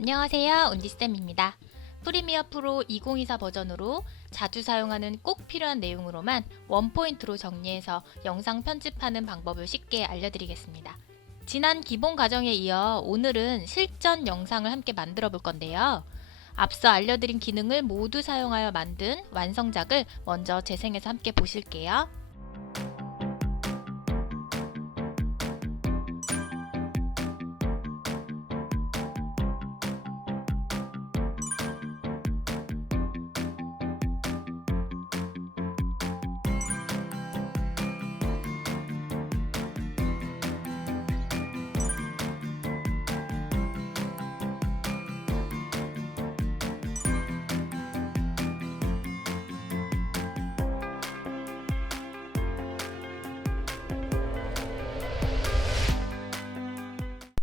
안녕하세요, 운디쌤입니다. 프리미어 프로 2024 버전으로 자주 사용하는 꼭 필요한 내용으로만 원포인트로 정리해서 영상 편집하는 방법을 쉽게 알려드리겠습니다. 지난 기본 과정에 이어 오늘은 실전 영상을 함께 만들어 볼 건데요. 앞서 알려드린 기능을 모두 사용하여 만든 완성작을 먼저 재생해서 함께 보실게요.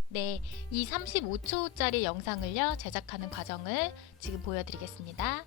네, 이 35초짜리 영상을요, 제작하는 과정을 지금 보여드리겠습니다.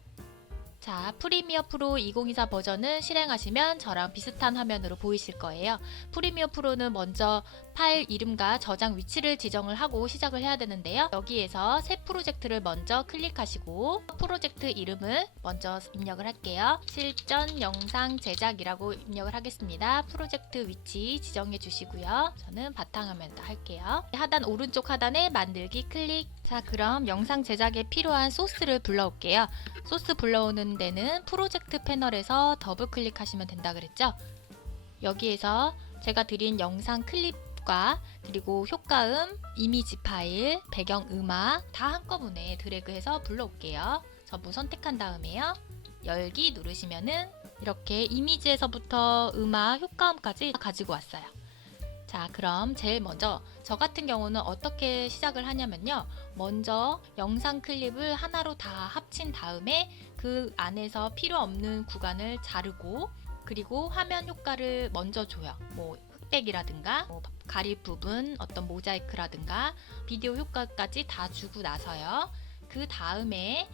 자, 프리미어 프로 2024 버전을 실행하시면 저랑 비슷한 화면으로 보이실 거예요. 프리미어 프로는 먼저 파일 이름과 저장 위치를 지정을 하고 시작을 해야 되는데요. 여기에서 새 프로젝트를 먼저 클릭하시고 프로젝트 이름을 먼저 입력을 할게요. 실전 영상 제작이라고 입력을 하겠습니다. 프로젝트 위치 지정해 주시고요. 저는 바탕화면 할게요. 하단 오른쪽 하단에 만들기 클릭. 자, 그럼 영상 제작에 필요한 소스를 불러올게요. 소스 불러오는 데는 프로젝트 패널에서 더블 클릭하시면 된다 그랬죠? 여기에서 제가 드린 영상 클립과 그리고 효과음, 이미지 파일, 배경음악 다 한꺼번에 드래그해서 불러올게요. 전부 선택한 다음에요. 열기 누르시면은 이렇게 이미지에서부터 음악, 효과음까지 가지고 왔어요. 자, 그럼 제일 먼저 저 같은 경우는 어떻게 시작을 하냐면요. 먼저 영상 클립을 하나로 다 합친 다음에 그 안에서 필요 없는 구간을 자르고 그리고 화면 효과를 먼저 줘요. 뭐 흑백이라든가 뭐 가릴 부분, 어떤 모자이크라든가 비디오 효과까지 다 주고 나서요. 그 다음에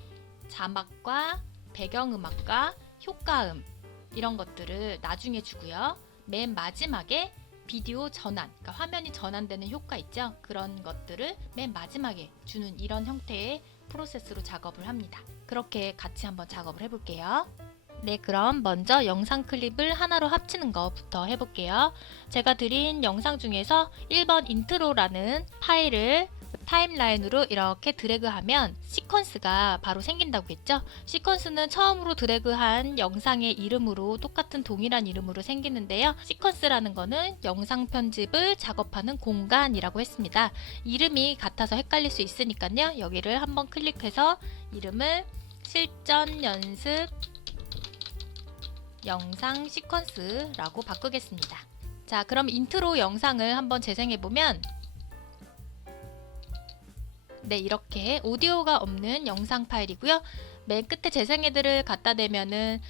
자막과 배경음악과 효과음 이런 것들을 나중에 주고요. 맨 마지막에 비디오 전환, 그러니까 화면이 전환되는 효과 있죠? 그런 것들을 맨 마지막에 주는 이런 형태의 프로세스로 작업을 합니다. 그렇게 같이 한번 작업을 해볼게요. 네, 그럼 먼저 영상 클립을 하나로 합치는 것부터 해볼게요. 제가 드린 영상 중에서 1번 인트로라는 파일을 타임라인으로 이렇게 드래그하면 시퀀스가 바로 생긴다고 했죠. 시퀀스는 처음으로 드래그한 영상의 이름으로 똑같은 동일한 이름으로 생기는데요. 시퀀스라는 거는 영상 편집을 작업하는 공간이라고 했습니다. 이름이 같아서 헷갈릴 수 있으니까요. 여기를 한번 클릭해서 이름을 실전 연습 영상 시퀀스라고 바꾸겠습니다. 자, 그럼 인트로 영상을 한번 재생해보면 네, 이렇게 오디오가 없는 영상 파일이고요. 맨 끝에 재생헤드를 갖다 대면은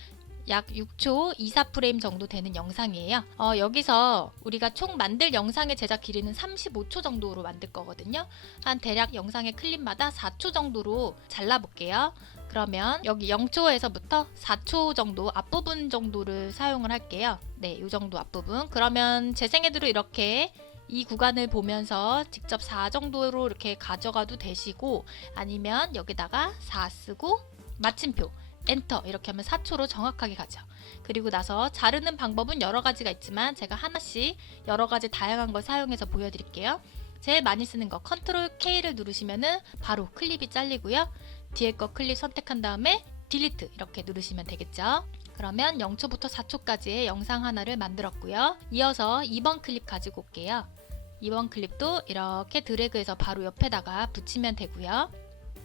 약 6초 24프레임 정도 되는 영상이에요. 여기서 우리가 총 만들 영상의 제작 길이는 35초 정도로 만들 거거든요. 한 대략 영상의 클립마다 4초 정도로 잘라볼게요. 그러면 여기 0초에서부터 4초 정도 앞부분 정도를 사용을 할게요. 네, 이 정도 앞부분. 그러면 재생헤드로 이렇게 이 구간을 보면서 직접 4 정도로 이렇게 가져가도 되시고 아니면 여기다가 4 쓰고 마침표 엔터 이렇게 하면 4초로 정확하게 가죠. 그리고 나서 자르는 방법은 여러 가지가 있지만 제가 하나씩 여러 가지 다양한 걸 사용해서 보여드릴게요. 제일 많이 쓰는 거 컨트롤 K를 누르시면은 바로 클립이 잘리고요. 뒤에 거 클립 선택한 다음에 딜리트 이렇게 누르시면 되겠죠. 그러면 0초부터 4초까지의 영상 하나를 만들었고요. 이어서 2번 클립 가지고 올게요. 2번 클립도 이렇게 드래그해서 바로 옆에다가 붙이면 되고요.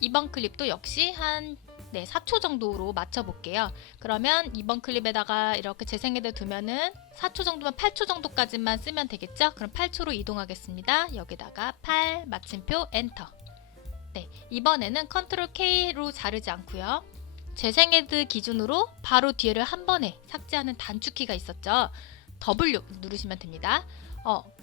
2번 클립도 역시 한 4초 정도로 맞춰 볼게요. 그러면 2번 클립에다가 이렇게 재생헤드 두면은 4초 정도면 8초 정도까지만 쓰면 되겠죠? 그럼 8초로 이동하겠습니다. 여기다가 8 마침표 엔터. 네, 이번에는 컨트롤 K로 자르지 않고요. 재생헤드 기준으로 바로 뒤에를 한 번에 삭제하는 단축키가 있었죠. W 누르시면 됩니다.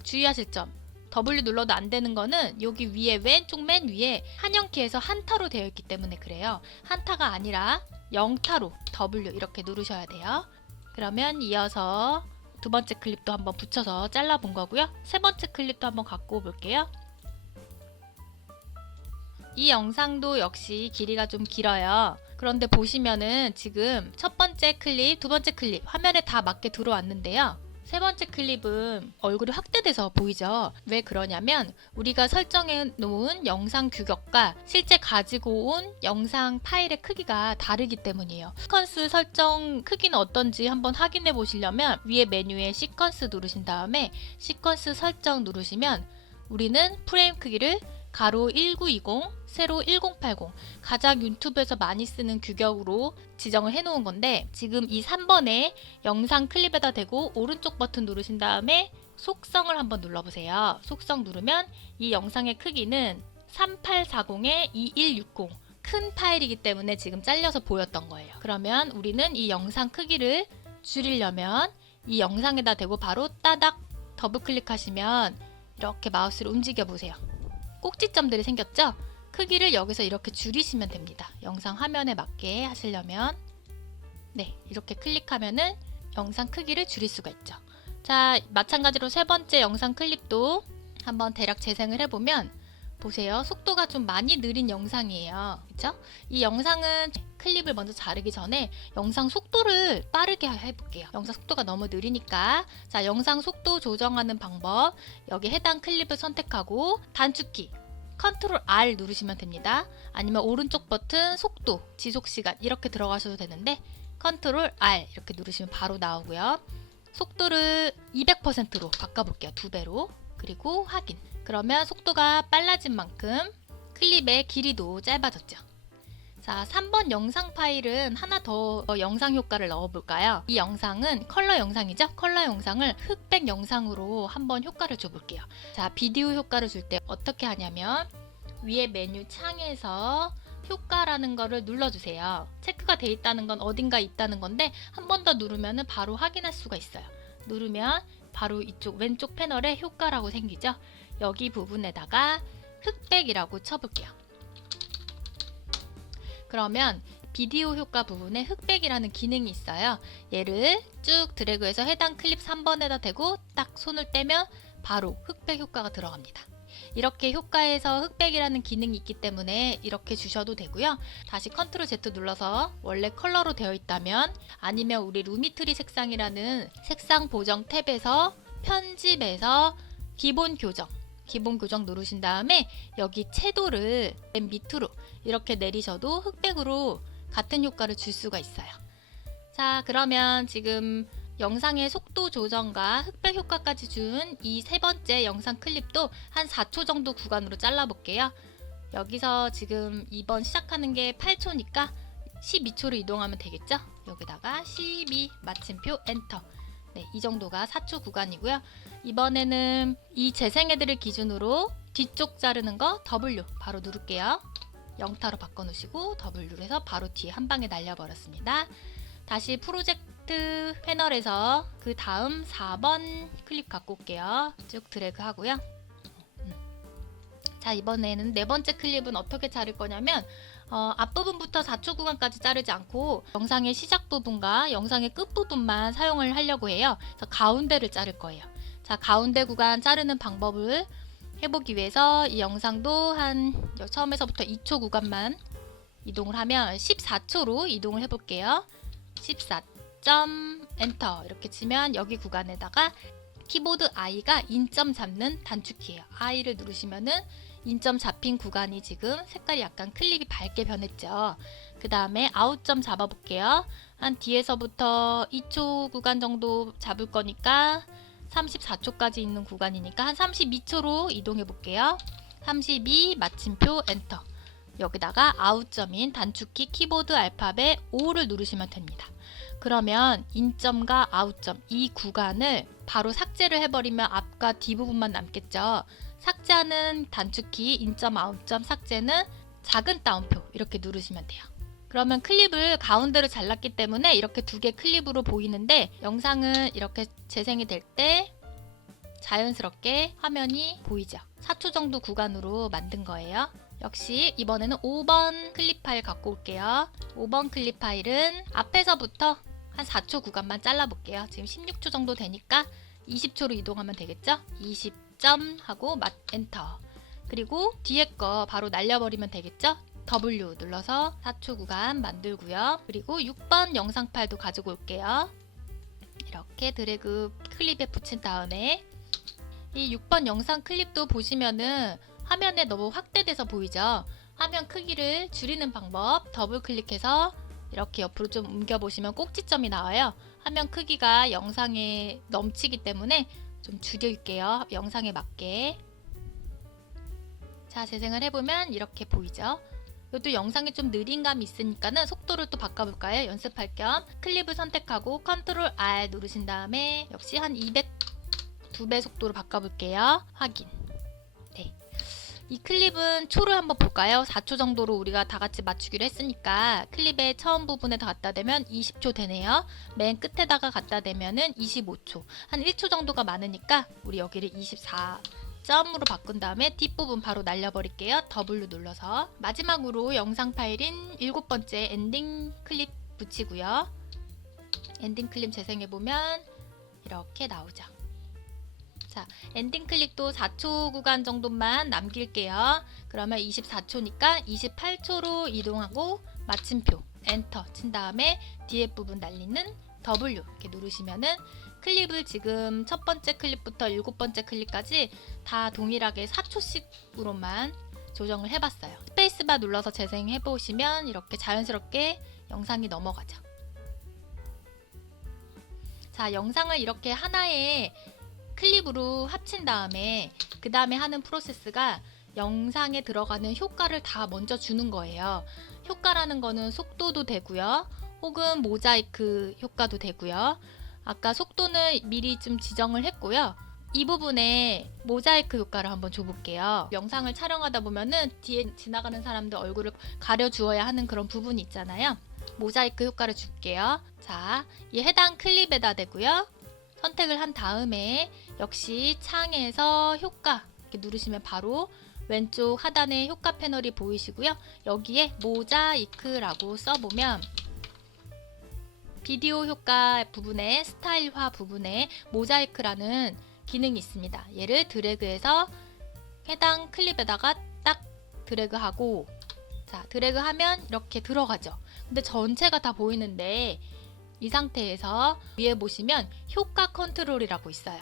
주의하실 점. W 눌러도 안 되는 거는 여기 위에 왼쪽 맨 위에 한영키에서 한타로 되어 있기 때문에 그래요. 한타가 아니라 영타로 W 이렇게 누르셔야 돼요. 그러면 이어서 두 번째 클립도 한번 붙여서 잘라 본 거고요. 세 번째 클립도 한번 갖고 볼게요. 이 영상도 역시 길이가 좀 길어요. 그런데 보시면은 지금 첫 번째 클립, 두 번째 클립 화면에 다 맞게 들어왔는데요. 세 번째 클립은 얼굴이 확대돼서 보이죠? 왜 그러냐면 우리가 설정해 놓은 영상 규격과 실제 가지고 온 영상 파일의 크기가 다르기 때문이에요. 시퀀스 설정 크기는 어떤지 한번 확인해 보시려면 위에 메뉴에 시퀀스 누르신 다음에 시퀀스 설정 누르시면 우리는 프레임 크기를 가로 1920, 세로 1080 가장 유튜브에서 많이 쓰는 규격으로 지정을 해 놓은 건데 지금 이 3번에 영상 클립에다 대고 오른쪽 버튼 누르신 다음에 속성을 한번 눌러보세요. 속성 누르면 이 영상의 크기는 3840에 2160 큰 파일이기 때문에 지금 잘려서 보였던 거예요. 그러면 우리는 이 영상 크기를 줄이려면 이 영상에다 대고 바로 따닥 더블 클릭하시면 이렇게 마우스를 움직여 보세요. 꼭지점들이 생겼죠? 크기를 여기서 이렇게 줄이시면 됩니다. 영상 화면에 맞게 하시려면 네, 이렇게 클릭하면은 영상 크기를 줄일 수가 있죠. 자, 마찬가지로 세 번째 영상 클립도 한번 대략 재생을 해보면 보세요. 속도가 좀 많이 느린 영상이에요. 그렇죠? 이 영상은 클립을 먼저 자르기 전에 영상 속도를 빠르게 해볼게요. 영상 속도가 너무 느리니까 자, 영상 속도 조정하는 방법 여기 해당 클립을 선택하고 단축키 컨트롤 R 누르시면 됩니다. 아니면 오른쪽 버튼 속도, 지속시간 이렇게 들어가셔도 되는데 컨트롤 R 이렇게 누르시면 바로 나오고요. 속도를 200%로 바꿔볼게요. 2배로. 그리고 확인. 그러면 속도가 빨라진 만큼 클립의 길이도 짧아졌죠. 자, 3번 영상 파일은 하나 더 영상 효과를 넣어볼까요? 이 영상은 컬러 영상이죠? 컬러 영상을 흑백 영상으로 한번 효과를 줘볼게요. 자, 비디오 효과를 줄 때 어떻게 하냐면 위에 메뉴 창에서 효과라는 거를 눌러주세요. 체크가 돼 있다는 건 어딘가 있다는 건데 한 번 더 누르면 바로 확인할 수가 있어요. 누르면 바로 이쪽 왼쪽 패널에 효과라고 생기죠? 여기 부분에다가 흑백이라고 쳐볼게요. 그러면 비디오 효과 부분에 흑백이라는 기능이 있어요. 얘를 쭉 드래그해서 해당 클립 3번에다 대고 딱 손을 떼면 바로 흑백 효과가 들어갑니다. 이렇게 효과에서 흑백이라는 기능이 있기 때문에 이렇게 주셔도 되고요. 다시 컨트롤 Z 눌러서 원래 컬러로 되어 있다면 아니면 우리 루미트리 색상이라는 색상 보정 탭에서 편집에서 기본 교정 누르신 다음에 여기 채도를 맨 밑으로 이렇게 내리셔도 흑백으로 같은 효과를 줄 수가 있어요. 자, 그러면 지금 영상의 속도 조정과 흑백 효과까지 준 이 세 번째 영상 클립도 한 4초 정도 구간으로 잘라볼게요. 여기서 지금 이번 시작하는 게 8초니까 12초로 이동하면 되겠죠? 여기다가 12 마침표 엔터. 네, 이 정도가 4초 구간이고요. 이번에는 이 재생애들을 기준으로 뒤쪽 자르는 거 W 바로 누를게요. 0타로 바꿔놓으시고 W를 해서 바로 뒤에 한 방에 날려버렸습니다. 다시 프로젝트 패널에서 그 다음 4번 클립 갖고 올게요. 쭉 드래그 하고요. 자, 이번에는 네 번째 클립은 어떻게 자를 거냐면 앞부분부터 4초 구간까지 자르지 않고 영상의 시작 부분과 영상의 끝 부분만 사용을 하려고 해요. 그래서 가운데를 자를 거예요. 자, 가운데 구간 자르는 방법을 해보기 위해서 이 영상도 한 처음에서부터 2초 구간만 이동을 하면 14초로 이동을 해볼게요. 14점 엔터 이렇게 치면 여기 구간에다가 키보드 I가 인점 잡는 단축키예요. I를 누르시면은 인점 잡힌 구간이 지금 색깔이 약간 클립이 밝게 변했죠. 그 다음에 아웃점 잡아볼게요. 한 뒤에서부터 2초 구간 정도 잡을 거니까 34초까지 있는 구간이니까 한 32초로 이동해 볼게요. 32 마침표 엔터. 여기다가 아웃점인 단축키 키보드 알파벳 O를 누르시면 됩니다. 그러면 인점과 아웃점 이 구간을 바로 삭제를 해버리면 앞과 뒷부분만 남겠죠. 삭제하는 단축키 인점 아웃점 삭제는 작은 따옴표 이렇게 누르시면 돼요. 그러면 클립을 가운데로 잘랐기 때문에 이렇게 두 개 클립으로 보이는데 영상은 이렇게 재생이 될 때 자연스럽게 화면이 보이죠. 4초 정도 구간으로 만든 거예요. 역시 이번에는 5번 클립 파일 갖고 올게요. 5번 클립 파일은 앞에서부터 한 4초 구간만 잘라볼게요. 지금 16초 정도 되니까 20초로 이동하면 되겠죠? 20점 하고 엔터. 그리고 뒤에 거 바로 날려버리면 되겠죠? W 눌러서 4초 구간 만들고요. 그리고 6번 영상 파일도 가지고 올게요. 이렇게 드래그 클립에 붙인 다음에 이 6번 영상 클립도 보시면은 화면에 너무 확대돼서 보이죠? 화면 크기를 줄이는 방법 더블 클릭해서 이렇게 옆으로 좀 옮겨보시면 꼭지점이 나와요. 화면 크기가 영상에 넘치기 때문에 좀 줄일게요. 영상에 맞게. 자, 재생을 해보면 이렇게 보이죠? 이것도 영상이 좀 느린 감이 있으니까는 속도를 또 바꿔볼까요? 연습할 겸 클립을 선택하고 컨트롤 R 누르신 다음에 역시 한 202배 속도로 바꿔볼게요. 확인. 네. 이 클립은 초를 한번 볼까요? 4초 정도로 우리가 다 같이 맞추기로 했으니까 클립의 처음 부분에 갖다 대면 20초 되네요. 맨 끝에다가 갖다 대면은 25초. 한 1초 정도가 많으니까 우리 여기를 24점으로 바꾼 다음에 뒷부분 바로 날려버릴게요. W 눌러서 마지막으로 영상 파일인 7번째 엔딩 클립 붙이고요. 엔딩 클립 재생해보면 이렇게 나오죠. 자, 엔딩 클립도 4초 구간 정도만 남길게요. 그러면 24초니까 28초로 이동하고 마침표 엔터 친 다음에 뒤에 부분 날리는 W 이렇게 누르시면은 클립을 지금 첫 번째 클립부터 7번째 클립까지 다 동일하게 4초씩으로만 조정을 해봤어요. 스페이스바 눌러서 재생해 보시면 이렇게 자연스럽게 영상이 넘어가죠. 자, 영상을 이렇게 하나의 클립으로 합친 다음에 그 다음에 하는 프로세스가 영상에 들어가는 효과를 다 먼저 주는 거예요. 효과라는 거는 속도도 되고요. 혹은 모자이크 효과도 되고요. 아까 속도는 미리 좀 지정을 했고요. 이 부분에 모자이크 효과를 한번 줘볼게요. 영상을 촬영하다 보면은 뒤에 지나가는 사람들 얼굴을 가려주어야 하는 그런 부분이 있잖아요. 모자이크 효과를 줄게요. 자, 이 해당 클립에다 대고요. 선택을 한 다음에 역시 창에서 효과 이렇게 누르시면 바로 왼쪽 하단에 효과 패널이 보이시고요. 여기에 모자이크라고 써보면 비디오 효과 부분에 스타일화 부분에 모자이크라는 기능이 있습니다. 얘를 드래그해서 해당 클립에다가 딱 드래그하고 자, 드래그하면 이렇게 들어가죠. 근데 전체가 다 보이는데 이 상태에서 위에 보시면 효과 컨트롤이라고 있어요.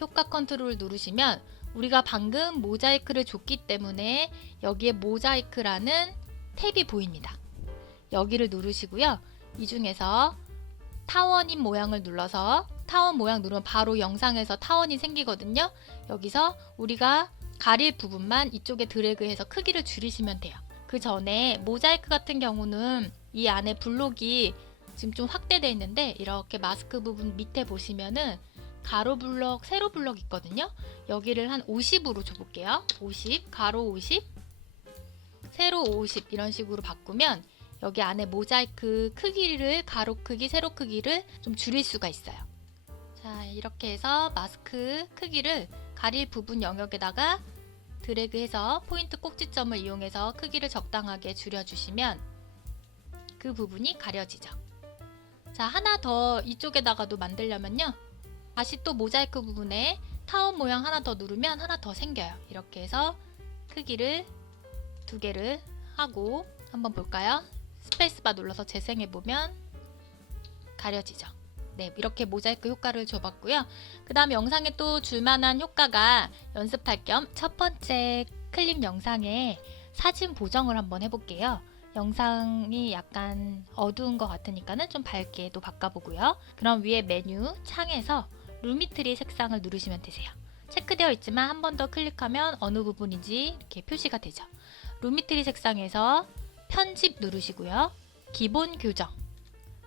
효과 컨트롤 누르시면 우리가 방금 모자이크를 줬기 때문에 여기에 모자이크라는 탭이 보입니다. 여기를 누르시고요. 이 중에서 타원인 모양을 눌러서 타원 모양 누르면 바로 영상에서 타원이 생기거든요. 여기서 우리가 가릴 부분만 이쪽에 드래그해서 크기를 줄이시면 돼요. 그 전에 모자이크 같은 경우는 이 안에 블록이 지금 좀 확대되어 있는데 이렇게 마스크 부분 밑에 보시면은 가로 블럭, 세로 블럭 있거든요. 여기를 한 50으로 줘볼게요. 50, 가로 50, 세로 50 이런 식으로 바꾸면 여기 안에 모자이크 크기를 가로 크기, 세로 크기를 좀 줄일 수가 있어요. 자, 이렇게 해서 마스크 크기를 가릴 부분 영역에다가 드래그해서 포인트 꼭지점을 이용해서 크기를 적당하게 줄여주시면 그 부분이 가려지죠. 자, 하나 더 이쪽에다가도 만들려면요. 다시 또 모자이크 부분에 타원 모양 하나 더 누르면 하나 더 생겨요. 이렇게 해서 크기를 2개를 하고 한번 볼까요? 스페이스바 눌러서 재생해보면 가려지죠. 네, 이렇게 모자이크 효과를 줘봤고요. 그 다음 영상에 또 줄만한 효과가 연습할 겸 첫 번째 클립 영상에 사진 보정을 한번 해볼게요. 영상이 약간 어두운 것 같으니까는 좀 밝게 또 바꿔보고요. 그럼 위에 메뉴 창에서 루미트리 색상을 누르시면 되세요. 체크되어 있지만 한 번 더 클릭하면 어느 부분인지 이렇게 표시가 되죠. 루미트리 색상에서 편집 누르시고요. 기본 교정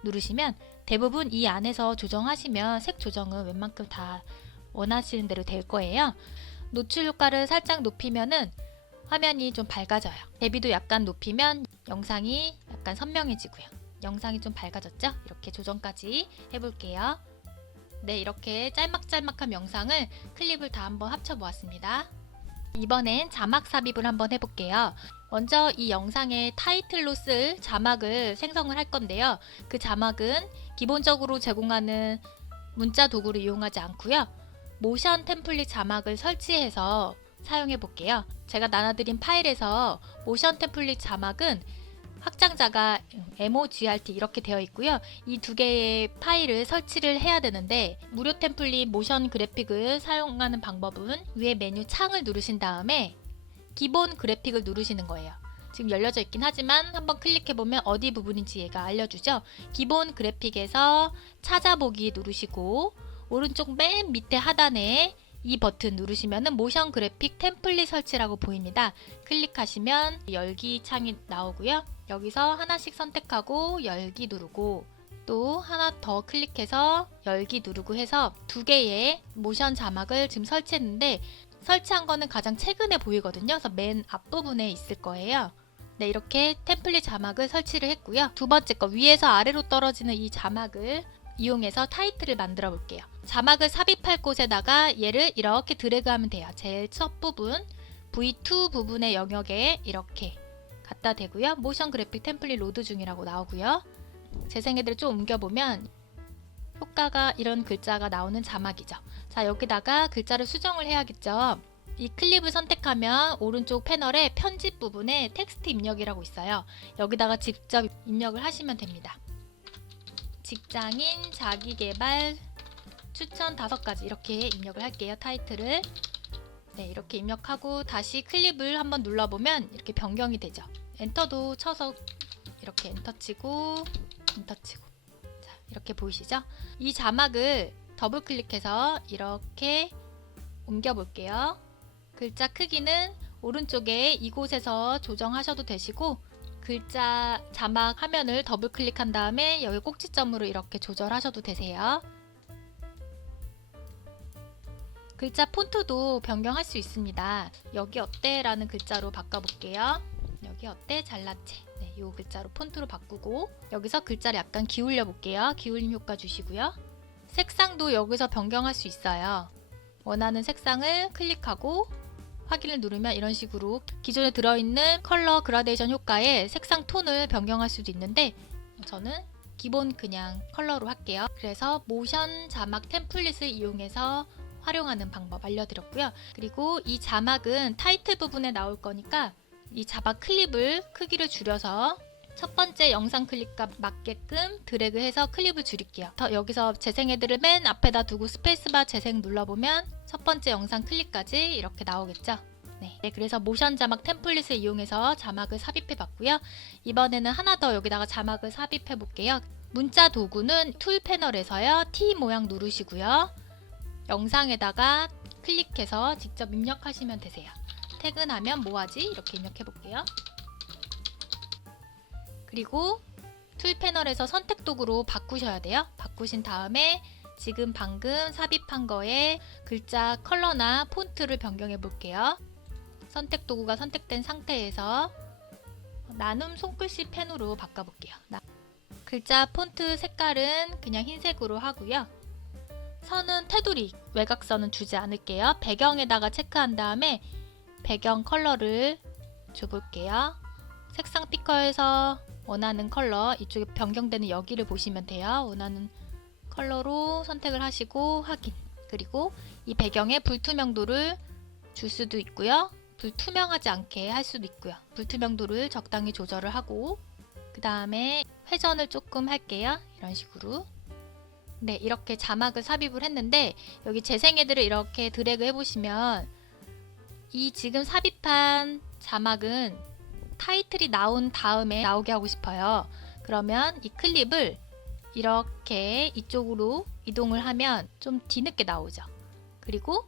누르시면 대부분 이 안에서 조정하시면 색 조정은 웬만큼 다 원하시는 대로 될 거예요. 노출 효과를 살짝 높이면은 화면이 좀 밝아져요. 대비도 약간 높이면 영상이 약간 선명해지고요. 영상이 좀 밝아졌죠? 이렇게 조정까지 해볼게요. 네, 이렇게 짤막짤막한 영상을 클립을 다 한번 합쳐보았습니다. 이번엔 자막 삽입을 한번 해볼게요. 먼저 이 영상의 타이틀로 쓸 자막을 생성을 할 건데요. 그 자막은 기본적으로 제공하는 문자 도구를 이용하지 않고요. 모션 템플릿 자막을 설치해서 사용해 볼게요. 제가 나눠드린 파일에서 모션 템플릿 자막은 확장자가 MOGRT 이렇게 되어 있고요. 이 두 개의 파일을 설치를 해야 되는데 무료 템플릿 모션 그래픽을 사용하는 방법은 위에 메뉴 창을 누르신 다음에 기본 그래픽을 누르시는 거예요. 지금 열려져 있긴 하지만 한번 클릭해보면 어디 부분인지 얘가 알려주죠. 기본 그래픽에서 찾아보기 누르시고 오른쪽 맨 밑에 하단에 이 버튼 누르시면 모션 그래픽 템플릿 설치라고 보입니다. 클릭하시면 열기 창이 나오고요. 여기서 하나씩 선택하고 열기 누르고 또 하나 더 클릭해서 열기 누르고 해서 두 개의 모션 자막을 지금 설치했는데 설치한 거는 가장 최근에 보이거든요. 그래서 맨 앞부분에 있을 거예요. 네, 이렇게 템플릿 자막을 설치를 했고요. 두 번째 거 위에서 아래로 떨어지는 이 자막을 이용해서 타이틀을 만들어 볼게요. 자막을 삽입할 곳에다가 얘를 이렇게 드래그하면 돼요. 제일 첫 부분 V2 부분의 영역에 이렇게 갖다 대고요. 모션 그래픽 템플릿 로드 중이라고 나오고요. 재생해드를 좀 옮겨보면 효과가 이런 글자가 나오는 자막이죠. 자, 여기다가 글자를 수정을 해야겠죠. 이 클립을 선택하면 오른쪽 패널에 편집 부분에 텍스트 입력이라고 있어요. 여기다가 직접 입력을 하시면 됩니다. 직장인 자기계발 추천 5가지 이렇게 입력을 할게요. 타이틀을. 네, 이렇게 입력하고 다시 클립을 한번 눌러보면 이렇게 변경이 되죠. 엔터도 쳐서 이렇게 엔터 치고 엔터 치고 자, 이렇게 보이시죠? 이 자막을 더블 클릭해서 이렇게 옮겨 볼게요. 글자 크기는 오른쪽에 이곳에서 조정하셔도 되시고 글자 자막 화면을 더블 클릭한 다음에 여기 꼭지점으로 이렇게 조절하셔도 되세요. 글자 폰트도 변경할 수 있습니다. 여기 어때? 라는 글자로 바꿔볼게요. 여기 어때? 잘났지? 네, 이 글자로 폰트로 바꾸고 여기서 글자를 약간 기울여 볼게요. 기울임 효과 주시고요. 색상도 여기서 변경할 수 있어요. 원하는 색상을 클릭하고 확인을 누르면 이런 식으로 기존에 들어있는 컬러 그라데이션 효과에 색상 톤을 변경할 수도 있는데 저는 기본 그냥 컬러로 할게요. 그래서 모션 자막 템플릿을 이용해서 활용하는 방법 알려드렸고요. 그리고 이 자막은 타이틀 부분에 나올 거니까 이 자막 클립을 크기를 줄여서 첫 번째 영상 클립과 맞게끔 드래그해서 클립을 줄일게요. 여기서 재생 헤드를 맨 앞에다 두고 스페이스바 재생 눌러보면 첫 번째 영상 클립까지 이렇게 나오겠죠. 네, 그래서 모션 자막 템플릿을 이용해서 자막을 삽입해 봤고요. 이번에는 하나 더 여기다가 자막을 삽입해 볼게요. 문자 도구는 툴 패널에서요. T 모양 누르시고요. 영상에다가 클릭해서 직접 입력하시면 되세요. 퇴근하면 뭐하지? 이렇게 입력해 볼게요. 그리고 툴 패널에서 선택 도구로 바꾸셔야 돼요. 바꾸신 다음에 지금 방금 삽입한 거에 글자 컬러나 폰트를 변경해 볼게요. 선택 도구가 선택된 상태에서 나눔 손글씨 펜으로 바꿔볼게요. 글자 폰트 색깔은 그냥 흰색으로 하고요. 선은 테두리, 외곽선은 주지 않을게요. 배경에다가 체크한 다음에 배경 컬러를 줘볼게요. 색상 피커에서 원하는 컬러, 이쪽에 변경되는 여기를 보시면 돼요. 원하는 컬러로 선택을 하시고 확인. 그리고 이 배경에 불투명도를 줄 수도 있고요. 불투명하지 않게 할 수도 있고요. 불투명도를 적당히 조절을 하고 그 다음에 회전을 조금 할게요. 이런 식으로. 네, 이렇게 자막을 삽입을 했는데 여기 재생헤드를 이렇게 드래그 해보시면 이 지금 삽입한 자막은 타이틀이 나온 다음에 나오게 하고 싶어요. 그러면 이 클립을 이렇게 이쪽으로 이동을 하면 좀 뒤늦게 나오죠. 그리고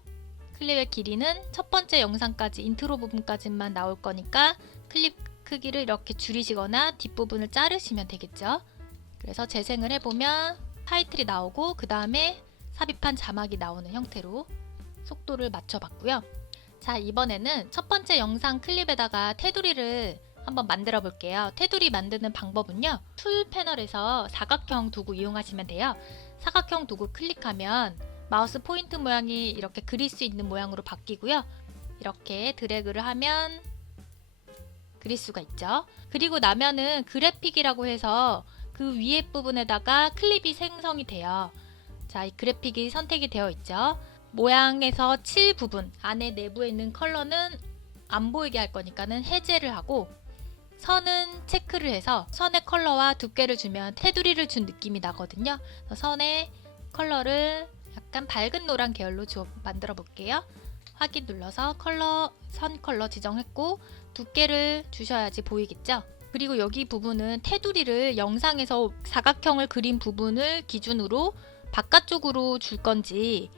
클립의 길이는 첫 번째 영상까지 인트로 부분까지만 나올 거니까 클립 크기를 이렇게 줄이시거나 뒷부분을 자르시면 되겠죠. 그래서 재생을 해보면 타이틀이 나오고 그 다음에 삽입한 자막이 나오는 형태로 속도를 맞춰봤고요. 자, 이번에는 첫 번째 영상 클립에다가 테두리를 한번 만들어 볼게요. 테두리 만드는 방법은요. 툴 패널에서 사각형 도구 이용하시면 돼요. 사각형 도구 클릭하면 마우스 포인트 모양이 이렇게 그릴 수 있는 모양으로 바뀌고요. 이렇게 드래그를 하면 그릴 수가 있죠. 그리고 나면은 그래픽이라고 해서 그 위에 부분에다가 클립이 생성이 돼요. 자, 이 그래픽이 선택이 되어 있죠. 모양에서 칠 부분 안에 내부에 있는 컬러는 안 보이게 할 거니까는 해제를 하고, 선은 체크를 해서 선의 컬러와 두께를 주면 테두리를 준 느낌이 나거든요. 그래서 선의 컬러를 약간 밝은 노란 계열로 만들어 볼게요. 확인 눌러서 선 컬러 지정했고, 두께를 주셔야지 보이겠죠? 그리고 여기 부분은 테두리를 영상에서 사각형을 그린 부분을 기준으로 바깥쪽으로 줄 건지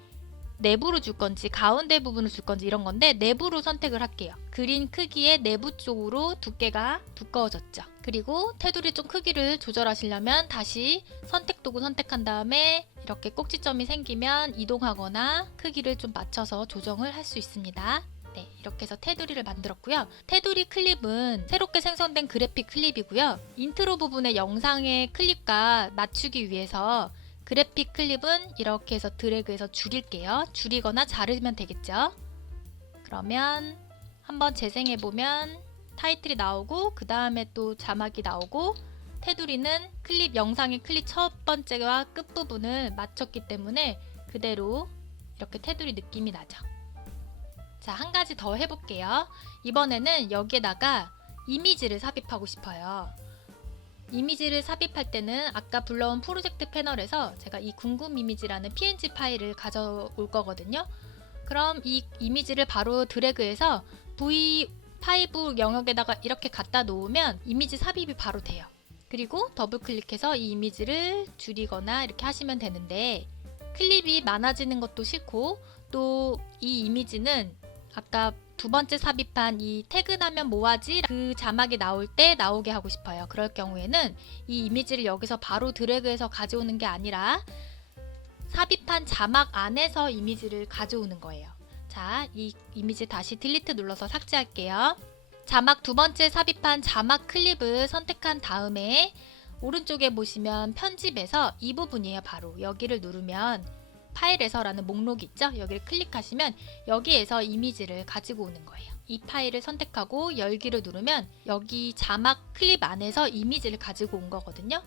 내부로 줄 건지 가운데 부분을 줄 건지 이런 건데, 내부로 선택을 할게요. 그린 크기의 내부 쪽으로 두께가 두꺼워졌죠. 그리고 테두리 쪽 크기를 조절하시려면 다시 선택 도구 선택한 다음에 이렇게 꼭지점이 생기면 이동하거나 크기를 좀 맞춰서 조정을 할 수 있습니다. 네, 이렇게 해서 테두리를 만들었고요. 테두리 클립은 새롭게 생성된 그래픽 클립이고요. 인트로 부분의 영상의 클립과 맞추기 위해서 그래픽 클립은 이렇게 해서 드래그해서 줄일게요. 줄이거나 자르면 되겠죠. 그러면 한번 재생해보면 타이틀이 나오고, 그 다음에 또 자막이 나오고, 테두리는 영상의 클립 첫 번째와 끝부분을 맞췄기 때문에 그대로 이렇게 테두리 느낌이 나죠. 자, 한 가지 더 해볼게요. 이번에는 여기에다가 이미지를 삽입하고 싶어요. 이미지를 삽입할 때는 아까 불러온 프로젝트 패널에서 제가 이 궁금 이미지라는 png 파일을 가져올 거거든요. 그럼 이 이미지를 바로 드래그해서 V5 영역에다가 이렇게 갖다 놓으면 이미지 삽입이 바로 돼요. 그리고 더블 클릭해서 이 이미지를 줄이거나 이렇게 하시면 되는데, 클립이 많아지는 것도 싫고, 또 이 이미지는 아까 두 번째 삽입한 이 퇴근하면 뭐하지? 그 자막이 나올 때 나오게 하고 싶어요. 그럴 경우에는 이 이미지를 여기서 바로 드래그해서 가져오는 게 아니라 삽입한 자막 안에서 이미지를 가져오는 거예요. 자, 이 이미지 다시 딜리트 눌러서 삭제할게요. 자막 두 번째 삽입한 자막 클립을 선택한 다음에 오른쪽에 보시면 편집에서 이 부분이에요. 바로 여기를 누르면 파일에서라는 목록이 있죠? 여기를 클릭하시면 여기에서 이미지를 가지고 오는 거예요. 이 파일을 선택하고 열기를 누르면 여기 자막 클립 안에서 이미지를 가지고 온 거거든요.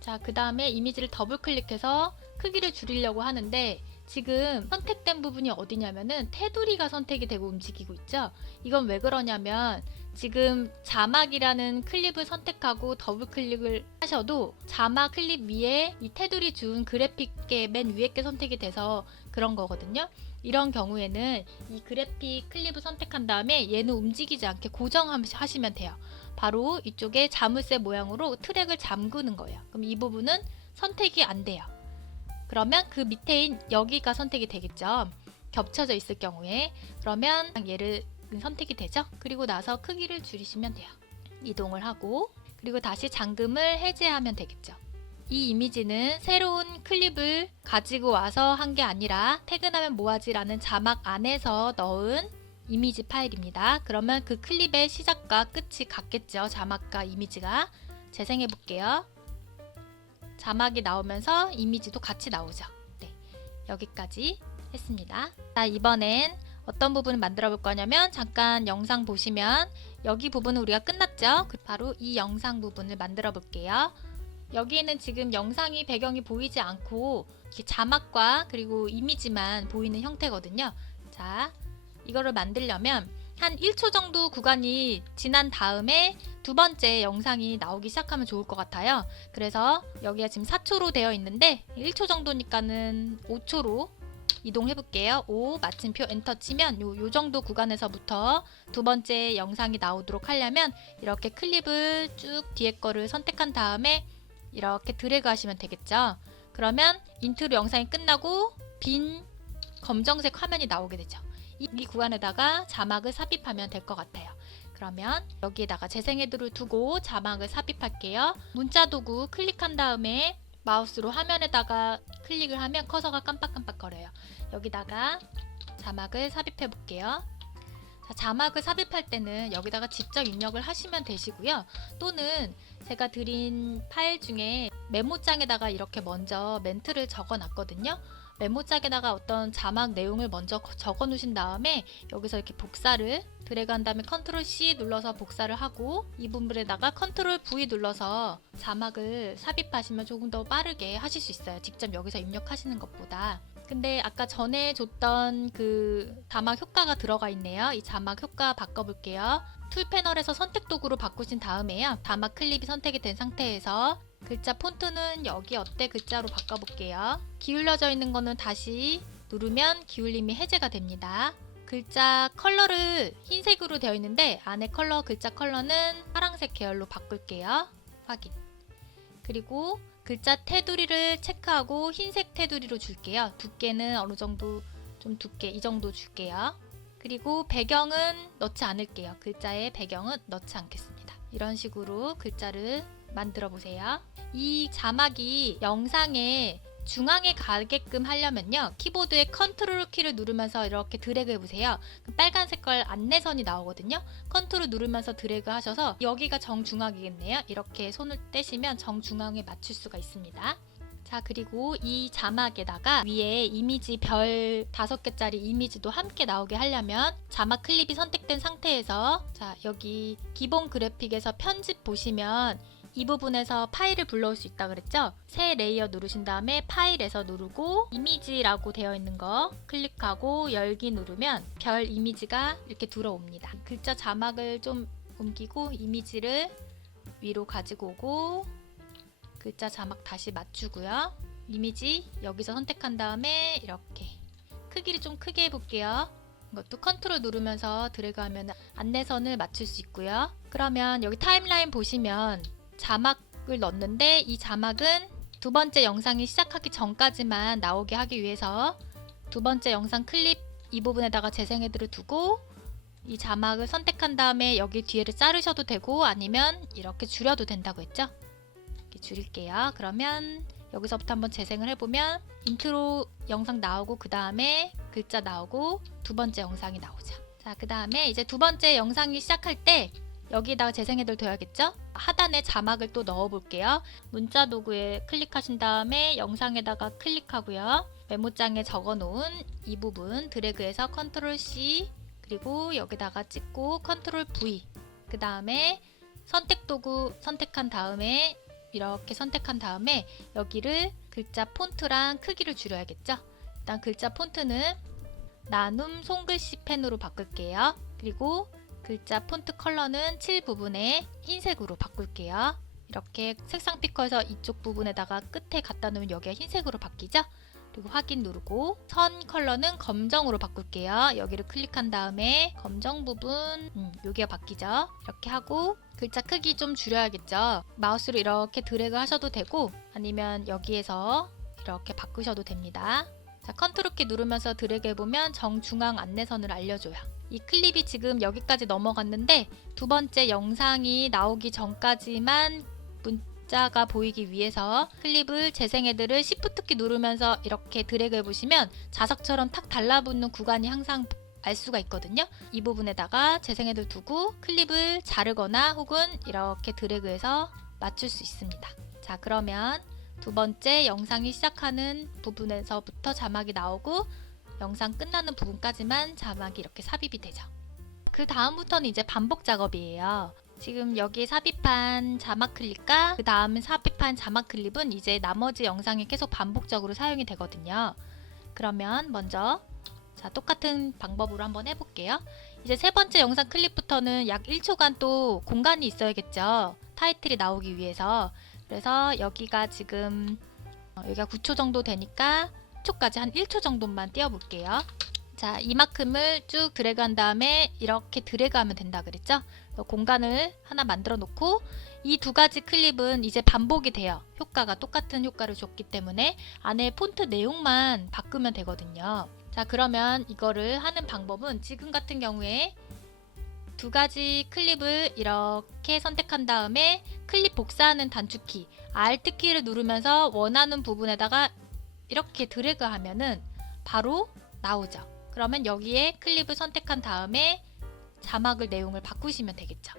자, 그 다음에 이미지를 더블 클릭해서 크기를 줄이려고 하는데, 지금 선택된 부분이 어디냐면은 테두리가 선택이 되고 움직이고 있죠? 이건 왜 그러냐면 지금 자막이라는 클립을 선택하고 더블 클릭을 하셔도 자막 클립 위에 이 테두리 준 그래픽의 맨 위에 게 선택이 돼서 그런 거거든요. 이런 경우에는 이 그래픽 클립을 선택한 다음에 얘는 움직이지 않게 고정하시면 돼요. 바로 이쪽에 자물쇠 모양으로 트랙을 잠그는 거예요. 그럼 이 부분은 선택이 안 돼요. 그러면 그 밑에인 여기가 선택이 되겠죠. 겹쳐져 있을 경우에. 그러면 얘를 선택이 되죠. 그리고 나서 크기를 줄이시면 돼요. 이동을 하고, 그리고 다시 잠금을 해제하면 되겠죠. 이 이미지는 새로운 클립을 가지고 와서 한 게 아니라 퇴근하면 뭐하지 라는 자막 안에서 넣은 이미지 파일입니다. 그러면 그 클립의 시작과 끝이 같겠죠. 자막과 이미지가. 재생해 볼게요. 자막이 나오면서 이미지도 같이 나오죠. 네, 여기까지 했습니다. 자, 이번엔 어떤 부분을 만들어 볼 거냐면, 잠깐 영상 보시면 여기 부분은 우리가 끝났죠? 바로 이 영상 부분을 만들어 볼게요. 여기에는 지금 영상이 배경이 보이지 않고 이렇게 자막과 그리고 이미지만 보이는 형태거든요. 자, 이거를 만들려면 한 1초 정도 구간이 지난 다음에 두 번째 영상이 나오기 시작하면 좋을 것 같아요. 그래서 여기가 지금 4초로 되어 있는데 1초 정도니까는 5초로 이동해 볼게요. 5 마침표 엔터 치면 요 정도 구간에서부터 두 번째 영상이 나오도록 하려면 이렇게 클립을 쭉 뒤에 거를 선택한 다음에 이렇게 드래그 하시면 되겠죠. 그러면 인트로 영상이 끝나고 빈 검정색 화면이 나오게 되죠. 이 구간에다가 자막을 삽입하면 될 것 같아요. 그러면 여기에다가 재생헤드를 두고 자막을 삽입할게요. 문자 도구 클릭한 다음에 마우스로 화면에다가 클릭을 하면 커서가 깜빡깜빡 거려요. 여기다가 자막을 삽입해 볼게요. 자, 자막을 삽입할 때는 여기다가 직접 입력을 하시면 되시고요. 또는 제가 드린 파일 중에 메모장에다가 이렇게 먼저 멘트를 적어 놨거든요. 메모장에다가 어떤 자막 내용을 먼저 적어 놓으신 다음에 여기서 이렇게 복사를 드래그한 다음에 컨트롤 C 눌러서 복사를 하고, 이 부분에다가 컨트롤 V 눌러서 자막을 삽입하시면 조금 더 빠르게 하실 수 있어요. 직접 여기서 입력하시는 것보다. 근데 아까 전에 줬던 그 자막 효과가 들어가 있네요. 이 자막 효과 바꿔볼게요. 툴 패널에서 선택 도구로 바꾸신 다음에요. 자막 클립이 선택이 된 상태에서 글자 폰트는 여기 어때 글자로 바꿔볼게요. 기울여져 있는 거는 다시 누르면 기울림이 해제가 됩니다. 글자 컬러를 흰색으로 되어 있는데 안에 컬러 글자 컬러는 파란색 계열로 바꿀게요. 확인. 그리고 글자 테두리를 체크하고 흰색 테두리로 줄게요. 두께는 어느 정도 좀 두께 이 정도 줄게요. 그리고 배경은 넣지 않을게요. 글자의 배경은 넣지 않겠습니다. 이런 식으로 글자를 만들어 보세요. 이 자막이 영상에 중앙에 가게끔 하려면요. 키보드의 컨트롤 키를 누르면서 이렇게 드래그 해보세요. 빨간 색깔 안내선이 나오거든요. 컨트롤 누르면서 드래그 하셔서 여기가 정중앙이겠네요. 이렇게 손을 떼시면 정중앙에 맞출 수가 있습니다. 자, 그리고 이 자막에다가 위에 이미지 별 5개짜리 이미지도 함께 나오게 하려면 자막 클립이 선택된 상태에서 자, 여기 기본 그래픽에서 편집 보시면 이 부분에서 파일을 불러올 수 있다 그랬죠? 새 레이어 누르신 다음에 파일에서 누르고 이미지라고 되어 있는 거 클릭하고 열기 누르면 별 이미지가 이렇게 들어옵니다. 글자 자막을 좀 옮기고 이미지를 위로 가지고 오고 글자 자막 다시 맞추고요. 이미지 여기서 선택한 다음에 이렇게 크기를 좀 크게 해볼게요. 이것도 컨트롤 누르면서 드래그하면 안내선을 맞출 수 있고요. 그러면 여기 타임라인 보시면 자막을 넣었는데 이 자막은 두 번째 영상이 시작하기 전까지만 나오게 하기 위해서 두 번째 영상 클립 이 부분에다가 재생헤드를 두고 이 자막을 선택한 다음에 여기 뒤에를 자르셔도 되고 아니면 이렇게 줄여도 된다고 했죠? 이렇게 줄일게요. 그러면 여기서부터 한번 재생을 해보면 인트로 영상 나오고 그 다음에 글자 나오고 두 번째 영상이 나오죠. 자, 그 다음에 이제 두 번째 영상이 시작할 때 여기다가 재생헤드를 둬야겠죠? 하단에 자막을 또 넣어 볼게요. 문자 도구에 클릭하신 다음에 영상에다가 클릭하고요. 메모장에 적어 놓은 이 부분 드래그해서 컨트롤 C 그리고 여기다가 찍고 컨트롤 V 그 다음에 선택 도구 선택한 다음에 이렇게 선택한 다음에 여기를 글자 폰트랑 크기를 줄여야겠죠? 일단 글자 폰트는 나눔 손글씨 펜으로 바꿀게요. 그리고 글자 폰트 컬러는 7 부분에 흰색으로 바꿀게요. 이렇게 색상 피커에서 이쪽 부분에다가 끝에 갖다 놓으면 여기가 흰색으로 바뀌죠? 그리고 확인 누르고 선 컬러는 검정으로 바꿀게요. 여기를 클릭한 다음에 검정 부분 여기가 바뀌죠? 이렇게 하고 글자 크기 좀 줄여야겠죠? 마우스로 이렇게 드래그 하셔도 되고 아니면 여기에서 이렇게 바꾸셔도 됩니다. 자, 컨트롤 키 누르면서 드래그 해보면 정중앙 안내선을 알려줘요. 이 클립이 지금 여기까지 넘어갔는데 두 번째 영상이 나오기 전까지만 문자가 보이기 위해서 클립을 재생헤드를 Shift 키 누르면서 이렇게 드래그 해보시면 자석처럼 탁 달라붙는 구간이 항상 알 수가 있거든요. 이 부분에다가 재생헤드를 두고 클립을 자르거나 혹은 이렇게 드래그해서 맞출 수 있습니다. 자, 그러면 두 번째 영상이 시작하는 부분에서부터 자막이 나오고 영상 끝나는 부분까지만 자막이 이렇게 삽입이 되죠. 그 다음부터는 이제 반복 작업이에요. 지금 여기 삽입한 자막 클립과 그 다음 삽입한 자막 클립은 이제 나머지 영상에 계속 반복적으로 사용이 되거든요. 그러면 먼저 자, 똑같은 방법으로 한번 해볼게요. 이제 세 번째 영상 클립부터는 약 1초간 또 공간이 있어야겠죠. 타이틀이 나오기 위해서. 그래서 여기가 지금 여기가 9초 정도 되니까 10초까지 한 1초 정도만 띄워볼게요. 자, 이만큼을 쭉 드래그한 다음에 이렇게 드래그하면 된다 그랬죠? 공간을 하나 만들어 놓고 이 두 가지 클립은 이제 반복이 돼요. 효과가 똑같은 효과를 줬기 때문에 안에 폰트 내용만 바꾸면 되거든요. 자, 그러면 이거를 하는 방법은 지금 같은 경우에 두 가지 클립을 이렇게 선택한 다음에 클립 복사하는 단축키 Alt 키를 누르면서 원하는 부분에다가 이렇게 드래그 하면은 바로 나오죠. 그러면 여기에 클립을 선택한 다음에 자막을 내용을 바꾸시면 되겠죠.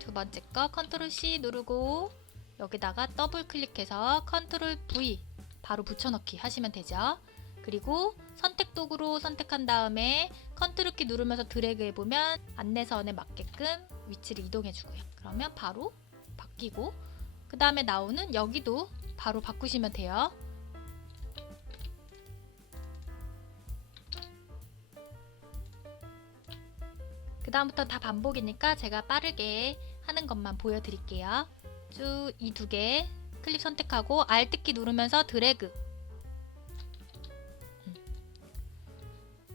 두 번째 거 컨트롤 C 누르고 여기다가 더블 클릭해서 컨트롤 V 바로 붙여넣기 하시면 되죠. 그리고 선택 도구로 선택한 다음에 컨트롤 키 누르면서 드래그 해보면 안내선에 맞게끔 위치를 이동해 주고요. 그러면 바로 바뀌고 그 다음에 나오는 여기도 바로 바꾸시면 돼요. 그 다음부터 다 반복이니까 제가 빠르게 하는 것만 보여드릴게요. 쭉 이 두 개 클립 선택하고 Alt키 누르면서 드래그.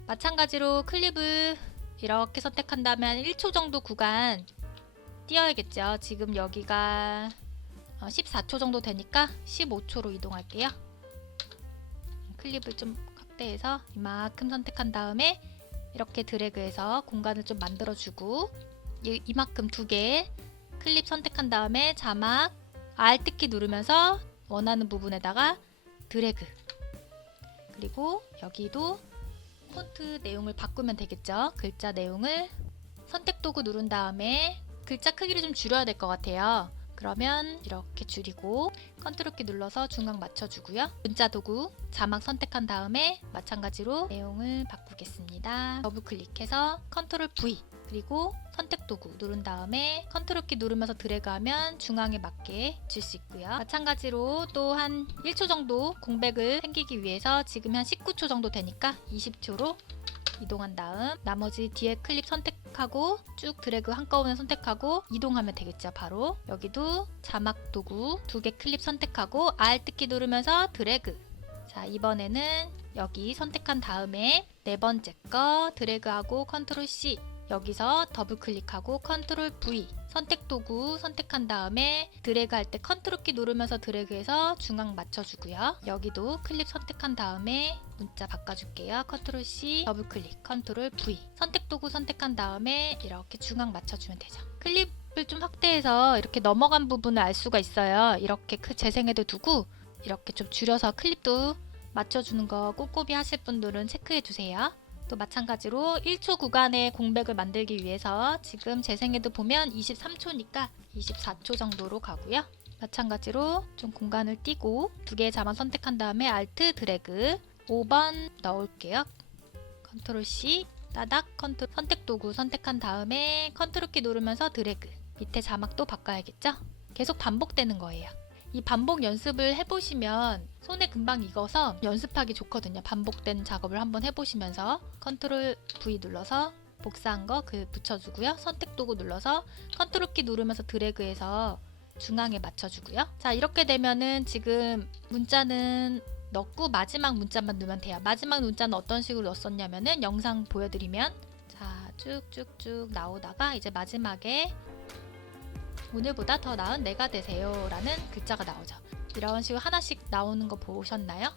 마찬가지로 클립을 이렇게 선택한 다음에 한 1초 정도 구간 띄어야겠죠. 지금 여기가 14초 정도 되니까 15초로 이동할게요. 클립을 좀 확대해서 이만큼 선택한 다음에 이렇게 드래그해서 공간을 좀 만들어주고 이만큼 두 개 클립 선택한 다음에 자막 Alt키 누르면서 원하는 부분에다가 드래그. 그리고 여기도 폰트 내용을 바꾸면 되겠죠. 글자 내용을 선택 도구 누른 다음에 글자 크기를 좀 줄여야 될 것 같아요. 그러면 이렇게 줄이고 컨트롤키 눌러서 중앙 맞춰주고요. 문자 도구 자막 선택한 다음에 마찬가지로 내용을 바꾸겠습니다. 더블 클릭해서 컨트롤 V 그리고 선택 도구 누른 다음에 컨트롤키 누르면서 드래그하면 중앙에 맞게 줄 수 있고요. 마찬가지로 또 한 1초 정도 공백을 생기기 위해서 지금 한 19초 정도 되니까 20초로 이동한 다음 나머지 뒤에 클립 선택하고 쭉 드래그 한꺼번에 선택하고 이동하면 되겠죠. 바로 여기도 자막 도구 두 개 클립 선택하고 Alt키 누르면서 드래그. 자, 이번에는 여기 선택한 다음에 네 번째 거 드래그하고 컨트롤 C 여기서 더블 클릭하고 컨트롤 V 선택 도구 선택한 다음에 드래그 할 때 컨트롤키 누르면서 드래그해서 중앙 맞춰주고요. 여기도 클립 선택한 다음에 문자 바꿔줄게요. 컨트롤 C 더블 클릭 컨트롤 V 선택 도구 선택한 다음에 이렇게 중앙 맞춰주면 되죠. 클립을 좀 확대해서 이렇게 넘어간 부분을 알 수가 있어요. 이렇게 재생해도 두고 이렇게 좀 줄여서 클립도 맞춰주는 거 꼼꼼히 하실 분들은 체크해 주세요. 또 마찬가지로 1초 구간의 공백을 만들기 위해서 지금 재생해도 보면 23초니까 24초 정도로 가고요. 마찬가지로 좀 공간을 띄고 두 개의 자막 선택한 다음에 Alt 드래그 5번 넣을게요. 컨트롤 C 따닥 컨트롤 선택 도구 선택한 다음에 컨트롤키 누르면서 드래그. 밑에 자막도 바꿔야겠죠? 계속 반복되는 거예요. 이 반복 연습을 해보시면 손에 금방 익어서 연습하기 좋거든요. 반복된 작업을 한번 해보시면서 컨트롤 V 눌러서 복사한 거 붙여주고요. 선택 도구 눌러서 컨트롤 키 누르면서 드래그해서 중앙에 맞춰주고요. 자, 이렇게 되면은 지금 문자는 넣고 마지막 문자만 넣으면 돼요. 마지막 문자는 어떤 식으로 넣었었냐면은 영상 보여드리면 자, 쭉쭉쭉 나오다가 이제 마지막에 오늘보다 더 나은 내가 되세요 라는 글자가 나오죠. 이런 식으로 하나씩 나오는 거 보셨나요?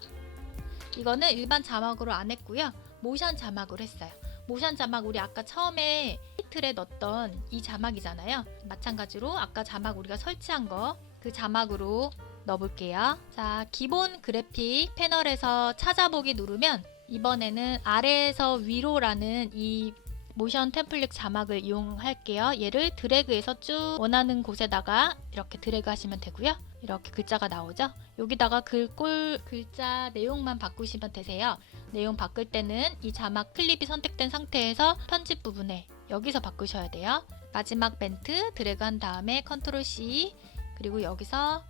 이거는 일반 자막으로 안 했고요. 모션 자막으로 했어요. 모션 자막 우리 아까 처음에 타이틀에 넣었던 이 자막이잖아요. 마찬가지로 아까 자막 우리가 설치한 거 그 자막으로 넣어볼게요. 자, 기본 그래픽 패널에서 찾아보기 누르면 이번에는 아래에서 위로라는 이 모션 템플릿 자막을 이용할게요. 얘를 드래그해서 쭉 원하는 곳에다가 이렇게 드래그 하시면 되고요. 이렇게 글자가 나오죠. 여기다가 글자 내용만 바꾸시면 되세요. 내용 바꿀 때는 이 자막 클립이 선택된 상태에서 편집 부분에 여기서 바꾸셔야 돼요. 마지막 멘트 드래그 한 다음에 컨트롤 C 그리고 여기서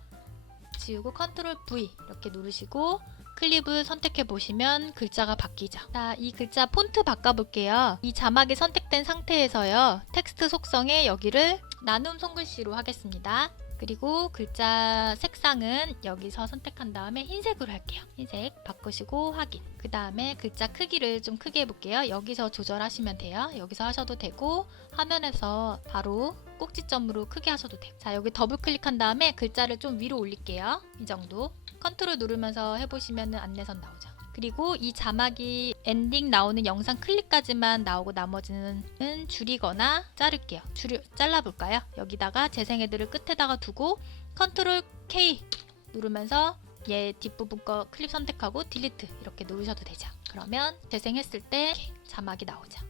지우고 컨트롤 V 이렇게 누르시고 클립을 선택해 보시면 글자가 바뀌죠. 자, 이 글자 폰트 바꿔볼게요. 이 자막이 선택된 상태에서요. 텍스트 속성에 여기를 나눔 손글씨로 하겠습니다. 그리고 글자 색상은 여기서 선택한 다음에 흰색으로 할게요. 흰색 바꾸시고 확인. 그 다음에 글자 크기를 좀 크게 해볼게요. 여기서 조절하시면 돼요. 여기서 하셔도 되고 화면에서 바로 꼭지점으로 크게 하셔도 돼요. 자, 여기 더블 클릭한 다음에 글자를 좀 위로 올릴게요. 이 정도. 컨트롤 누르면서 해보시면 안내선 나오죠. 그리고 이 자막이 엔딩 나오는 영상 클립까지만 나오고 나머지는 줄이거나 자를게요. 잘라볼까요? 여기다가 재생헤드를 끝에다가 두고 컨트롤 K 누르면서 얘 뒷부분 거 클립 선택하고 딜리트 이렇게 누르셔도 되죠. 그러면 재생했을 때 자막이 나오죠.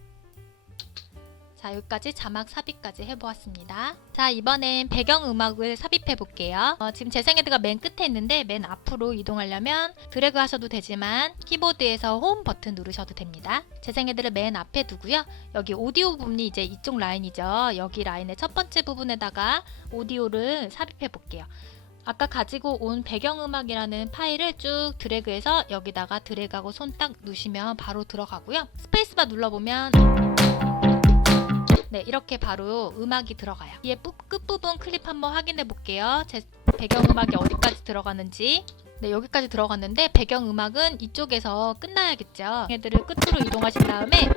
자, 여기까지 자막 삽입까지 해보았습니다. 자, 이번엔 배경음악을 삽입해 볼게요. 지금 재생헤드가 맨 끝에 있는데 맨 앞으로 이동하려면 드래그 하셔도 되지만 키보드에서 홈 버튼 누르셔도 됩니다. 재생헤드를 맨 앞에 두고요. 여기 오디오 부분이 이제 이쪽 라인이죠. 여기 라인의 첫 번째 부분에다가 오디오를 삽입해 볼게요. 아까 가지고 온 배경음악이라는 파일을 쭉 드래그해서 여기다가 드래그하고 손 딱 누시면 바로 들어가고요. 스페이스바 눌러보면 네, 이렇게 바로 음악이 들어가요. 얘 끝부분 클립 한번 확인해 볼게요. 제 배경음악이 어디까지 들어가는지. 네, 여기까지 들어갔는데 배경음악은 이쪽에서 끝나야겠죠. 얘들을 끝으로 이동하신 다음에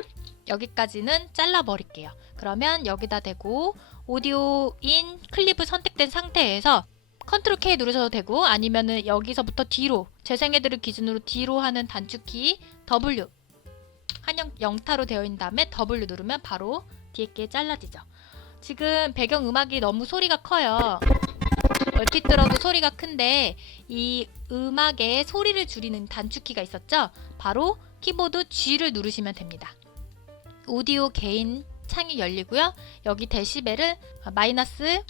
여기까지는 잘라 버릴게요. 그러면 여기다 대고 오디오 인 클립을 선택된 상태에서 컨트롤 K 누르셔도 되고 아니면은 여기서부터 뒤로 재생헤드를 기준으로 뒤로 하는 단축키 W 한영 영타로 되어 있는 다음에 W 누르면 바로 뒤에 게 잘라지죠. 지금 배경음악이 너무 소리가 커요. 얼핏 들어도 소리가 큰데 이 음악의 소리를 줄이는 단축키가 있었죠? 바로 키보드 G를 누르시면 됩니다. 오디오 게인 창이 열리고요. 여기 데시벨을 마이너스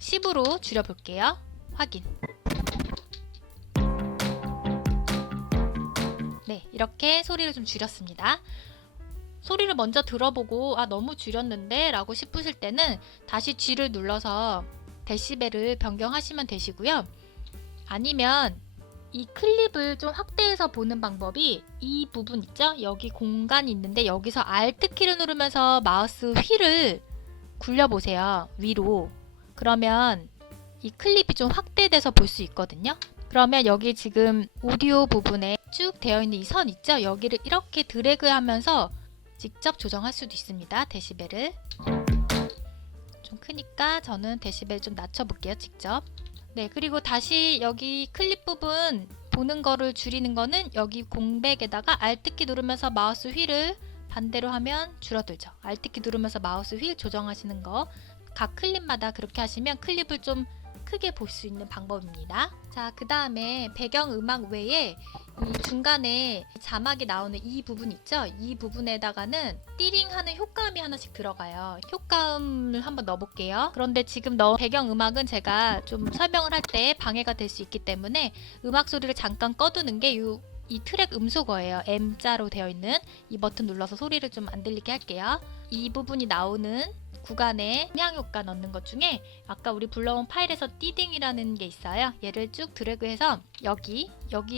10으로 줄여볼게요. 확인. 네, 이렇게 소리를 좀 줄였습니다. 소리를 먼저 들어보고 너무 줄였는데 라고 싶으실 때는 다시 G를 눌러서 데시벨을 변경하시면 되시고요. 아니면 이 클립을 좀 확대해서 보는 방법이 이 부분 있죠? 여기 공간이 있는데 여기서 Alt 키를 누르면서 마우스 휠을 굴려보세요. 위로. 그러면 이 클립이 좀 확대돼서 볼 수 있거든요. 그러면 여기 지금 오디오 부분에 쭉 되어 있는 이 선 있죠? 여기를 이렇게 드래그 하면서 직접 조정할 수도 있습니다. 데시벨을. 좀 크니까 저는 데시벨 좀 낮춰볼게요. 직접. 네, 그리고 다시 여기 클립 부분 보는 거를 줄이는 거는 여기 공백에다가 Alt키 누르면서 마우스 휠을 반대로 하면 줄어들죠. Alt키 누르면서 마우스 휠 조정하시는 거 각 클립마다 그렇게 하시면 클립을 좀 크게 볼 수 있는 방법입니다. 자, 그 다음에 배경음악 외에 이 중간에 자막이 나오는 이 부분 있죠? 이 부분에다가는 띠링하는 효과음이 하나씩 들어가요. 효과음을 한번 넣어볼게요. 그런데 지금 넣은 배경음악은 제가 좀 설명을 할 때 방해가 될 수 있기 때문에 음악 소리를 잠깐 꺼두는 게 이 트랙 음소거예요. M자로 되어 있는 이 버튼 눌러서 소리를 좀 안 들리게 할게요. 이 부분이 나오는 구간에 음향 효과 넣는 것 중에 아까 우리 불러온 파일에서 띠딩이라는 게 있어요. 얘를 쭉 드래그해서 여기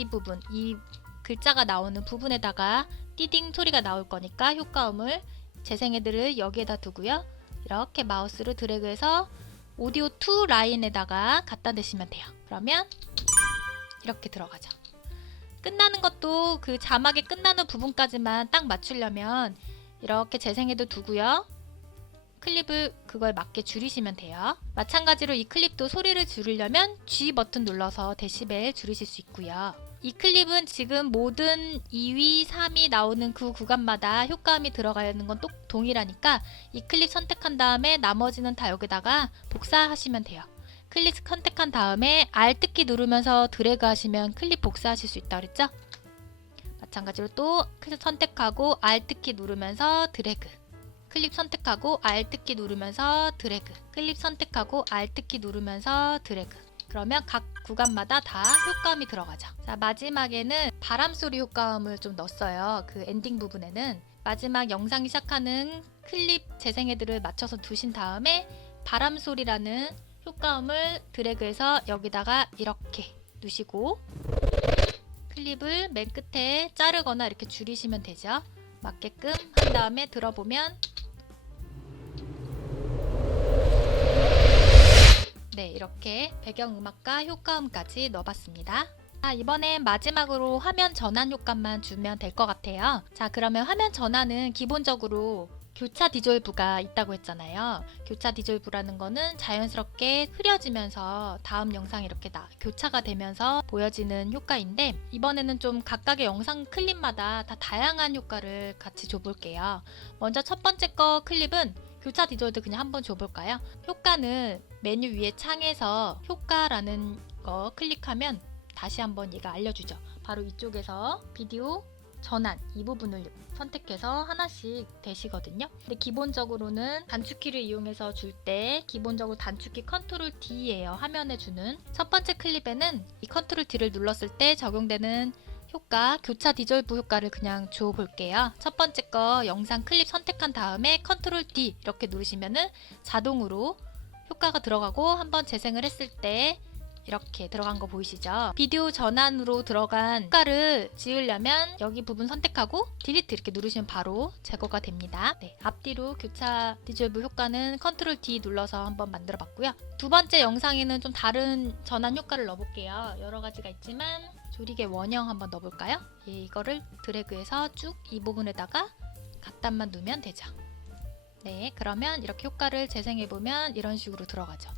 부분, 이 글자가 나오는 부분에다가 띠딩 소리가 나올 거니까 효과음을 재생헤드를 여기에다 두고요. 이렇게 마우스를 드래그해서 오디오 2 라인에다가 갖다 대시면 돼요. 그러면 이렇게 들어가죠. 끝나는 것도 그 자막이 끝나는 부분까지만 딱 맞추려면 이렇게 재생헤드 두고요. 클립을 그거에 맞게 줄이시면 돼요. 마찬가지로 이 클립도 소리를 줄이려면 G 버튼 눌러서 데시벨 줄이실 수 있고요. 이 클립은 지금 모든 2위, 3위 나오는 그 구간마다 효과음이 들어가는 건 또 동일하니까 이 클립 선택한 다음에 나머지는 다 여기다가 복사하시면 돼요. 클립 선택한 다음에 Alt키 누르면서 드래그 하시면 클립 복사하실 수 있다고 그랬죠? 마찬가지로 또 클립 선택하고 Alt키 누르면서 드래그, 클립 선택하고 Alt키 누르면서 드래그, 클립 선택하고 Alt키 누르면서 드래그. 그러면 각 구간마다 다 효과음이 들어가죠. 자, 마지막에는 바람소리 효과음을 좀 넣었어요. 그 엔딩 부분에는 마지막 영상이 시작하는 클립 재생헤드를 맞춰서 두신 다음에 바람소리라는 효과음을 드래그해서 여기다가 이렇게 두시고 클립을 맨 끝에 자르거나 이렇게 줄이시면 되죠. 맞게끔 한 다음에 들어보면 네, 이렇게 배경음악과 효과음까지 넣어봤습니다. 자, 이번엔 마지막으로 화면 전환 효과만 주면 될 것 같아요. 자, 그러면 화면 전환은 기본적으로 교차 디졸브가 있다고 했잖아요. 교차 디졸브라는 거는 자연스럽게 흐려지면서 다음 영상이 이렇게 교차가 되면서 보여지는 효과인데 이번에는 좀 각각의 영상 클립마다 다 다양한 효과를 같이 줘볼게요. 먼저 첫 번째 거 클립은 교차 디졸브 그냥 한번 줘볼까요? 효과는 메뉴 위에 창에서 효과라는 거 클릭하면 다시 한번 얘가 알려주죠. 바로 이쪽에서 비디오 전환 이 부분을 선택해서 하나씩 되시거든요. 근데 기본적으로는 단축키를 이용해서 줄 때 기본적으로 단축키 컨트롤 D예요. 화면에 주는 첫 번째 클립에는 이 컨트롤 D를 눌렀을 때 적용되는 효과, 교차 디졸브 효과를 그냥 줘 볼게요. 첫 번째 거 영상 클립 선택한 다음에 컨트롤 D 이렇게 누르시면은 자동으로 효과가 들어가고 한번 재생을 했을 때 이렇게 들어간 거 보이시죠? 비디오 전환으로 들어간 효과를 지우려면 여기 부분 선택하고 딜리트 이렇게 누르시면 바로 제거가 됩니다. 네, 앞뒤로 교차 디졸브 효과는 컨트롤 D 눌러서 한번 만들어 봤고요. 두 번째 영상에는 좀 다른 전환 효과를 넣어볼게요. 여러 가지가 있지만 조리개 원형 한번 넣어볼까요? 이거를 드래그해서 쭉 이 부분에다가 갖다만 두면 되죠. 네, 그러면 이렇게 효과를 재생해보면 이런 식으로 들어가죠.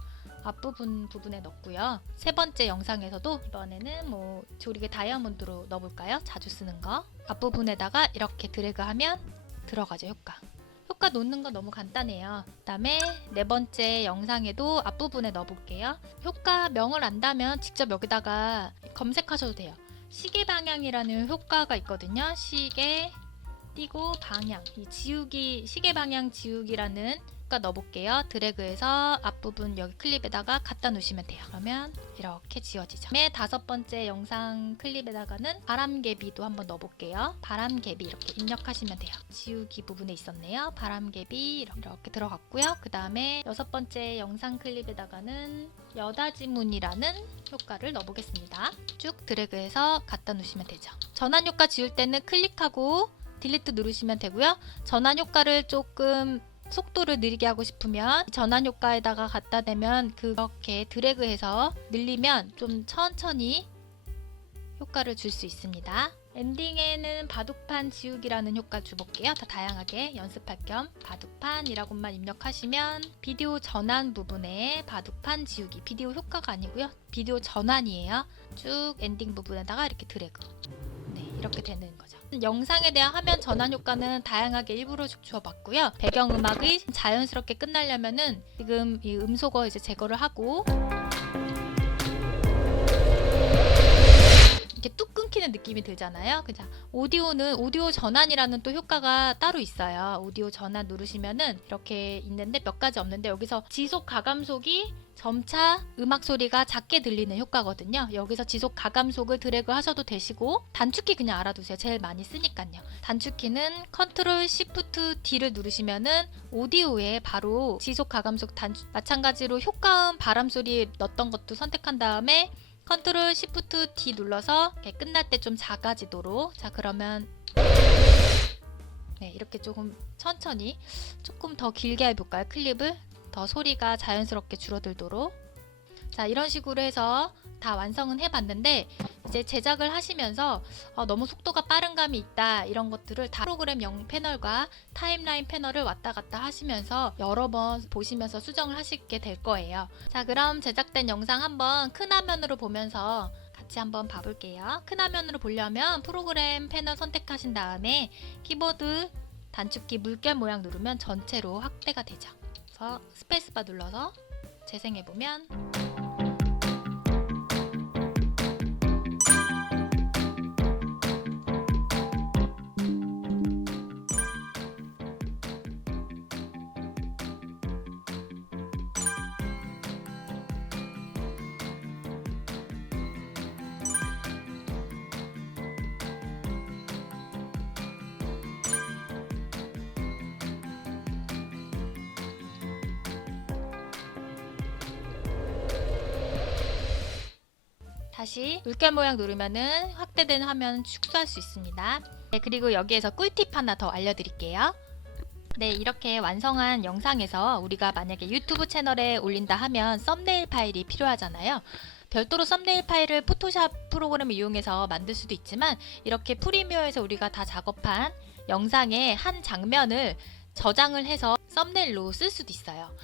앞부분에 넣고요. 세 번째 영상에서도 이번에는 뭐 조리개 다이아몬드로 넣어볼까요? 자주 쓰는 거. 앞부분에다가 이렇게 드래그하면 들어가죠, 효과. 효과 놓는 거 너무 간단해요. 그 다음에 네 번째 영상에도 앞부분에 넣어볼게요. 효과 명을 안다면 직접 여기다가 검색하셔도 돼요. 시계 방향이라는 효과가 있거든요. 시계 띄고 방향, 이 지우기, 시계 방향 지우기라는 효과 넣어볼게요. 드래그해서 앞부분 여기 클립에다가 갖다 놓으시면 돼요. 그러면 이렇게 지워지죠. 다섯 번째 영상 클립에다가는 바람개비도 한번 넣어볼게요. 바람개비 이렇게 입력하시면 돼요. 지우기 부분에 있었네요. 바람개비 이렇게 들어갔고요. 그 다음에 여섯 번째 영상 클립에다가는 여다지문이라는 효과를 넣어보겠습니다. 쭉 드래그해서 갖다 놓으시면 되죠. 전환 효과 지울 때는 클릭하고 딜리트 누르시면 되고요. 전환 효과를 조금 속도를 느리게 하고 싶으면 전환 효과에다가 갖다 대면 그렇게 드래그해서 늘리면 좀 천천히 효과를 줄 수 있습니다. 엔딩에는 바둑판 지우기라는 효과 줘볼게요. 더 다양하게 연습할 겸 바둑판이라고만 입력하시면 비디오 전환 부분에 바둑판 지우기, 비디오 효과가 아니고요. 비디오 전환이에요. 쭉 엔딩 부분에다가 이렇게 드래그. 네, 이렇게 되는 거죠. 영상에 대한 화면 전환 효과는 다양하게 일부러 주어봤고요. 배경음악이 자연스럽게 끝나려면은 지금 이 음소거 이제 제거를 하고 이렇게 뚝 끊기는 느낌이 들잖아요. 그죠? 오디오는 오디오 전환이라는 또 효과가 따로 있어요. 오디오 전환 누르시면은 이렇게 있는데 몇 가지 없는데 여기서 지속 가감속이 점차 음악 소리가 작게 들리는 효과거든요. 여기서 지속 가감속을 드래그 하셔도 되시고 단축키 그냥 알아두세요. 제일 많이 쓰니까요. 단축키는 컨트롤 시프트 D를 누르시면은 오디오에 바로 지속 가감속 단축, 마찬가지로 효과음 바람소리 넣었던 것도 선택한 다음에 컨트롤 시프트 D 눌러서 이렇게 끝날 때 좀 작아지도록. 자, 그러면 네, 이렇게 조금 천천히 조금 더 길게 해볼까요? 클립을 더 소리가 자연스럽게 줄어들도록. 자, 이런 식으로 해서 다 완성은 해봤는데 이제 제작을 하시면서 너무 속도가 빠른 감이 있다 이런 것들을 다 프로그램용 패널과 타임라인 패널을 왔다 갔다 하시면서 여러 번 보시면서 수정을 하시게 될 거예요. 자, 그럼 제작된 영상 한번 큰 화면으로 보면서 같이 한번 봐볼게요. 큰 화면으로 보려면 프로그램 패널 선택하신 다음에 키보드 단축키 물결 모양 누르면 전체로 확대가 되죠. 그래서 스페이스바 눌러서 재생해보면 다시 물결 모양 누르면은 확대된 화면 축소할 수 있습니다. 네, 그리고 여기에서 꿀팁 하나 더 알려드릴게요. 네, 이렇게 완성한 영상에서 우리가 만약에 유튜브 채널에 올린다 하면 썸네일 파일이 필요하잖아요. 별도로 썸네일 파일을 포토샵 프로그램을 이용해서 만들 수도 있지만 이렇게 프리미어에서 우리가 다 작업한 영상의 한 장면을 저장을 해서 썸네일로 쓸 수도 있어요.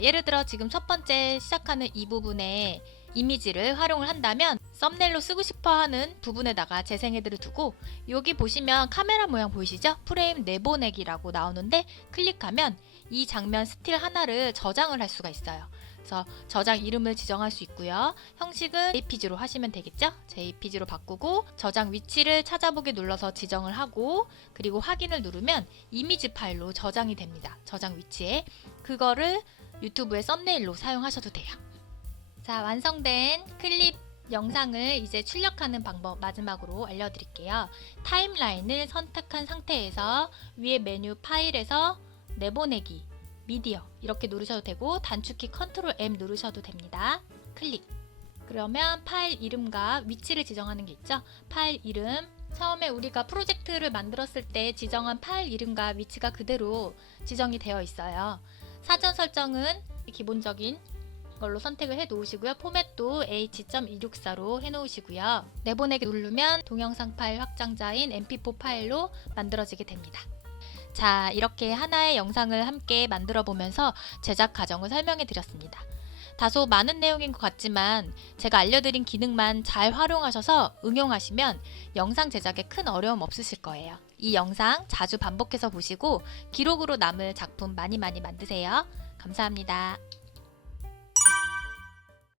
예를 들어 지금 첫 번째 시작하는 이 부분에 이미지를 활용을 한다면 썸네일로 쓰고 싶어 하는 부분에다가 재생헤드를 두고 여기 보시면 카메라 모양 보이시죠? 프레임 내보내기라고 나오는데 클릭하면 이 장면 스틸 하나를 저장을 할 수가 있어요. 그래서 저장 이름을 지정할 수 있고요. 형식은 JPG로 하시면 되겠죠? JPG로 바꾸고 저장 위치를 찾아보기 눌러서 지정을 하고 그리고 확인을 누르면 이미지 파일로 저장이 됩니다. 저장 위치에. 그거를 유튜브의 썸네일로 사용하셔도 돼요. 자, 완성된 클립 영상을 이제 출력하는 방법 마지막으로 알려드릴게요. 타임라인을 선택한 상태에서 위에 메뉴 파일에서 내보내기, 미디어 이렇게 누르셔도 되고 단축키 컨트롤 M 누르셔도 됩니다. 클릭. 그러면 파일 이름과 위치를 지정하는 게 있죠. 파일 이름. 처음에 우리가 프로젝트를 만들었을 때 지정한 파일 이름과 위치가 그대로 지정이 되어 있어요. 사전 설정은 기본적인 걸로 선택을 해 놓으시고요. 포맷도 H.264로 해 놓으시고요. 내보내기 누르면 동영상 파일 확장자인 mp4 파일로 만들어지게 됩니다. 자, 이렇게 하나의 영상을 함께 만들어 보면서 제작 과정을 설명해 드렸습니다. 다소 많은 내용인 것 같지만 제가 알려드린 기능만 잘 활용하셔서 응용하시면 영상 제작에 큰 어려움 없으실 거예요. 이 영상 자주 반복해서 보시고 기록으로 남을 작품 많이 만드세요. 감사합니다.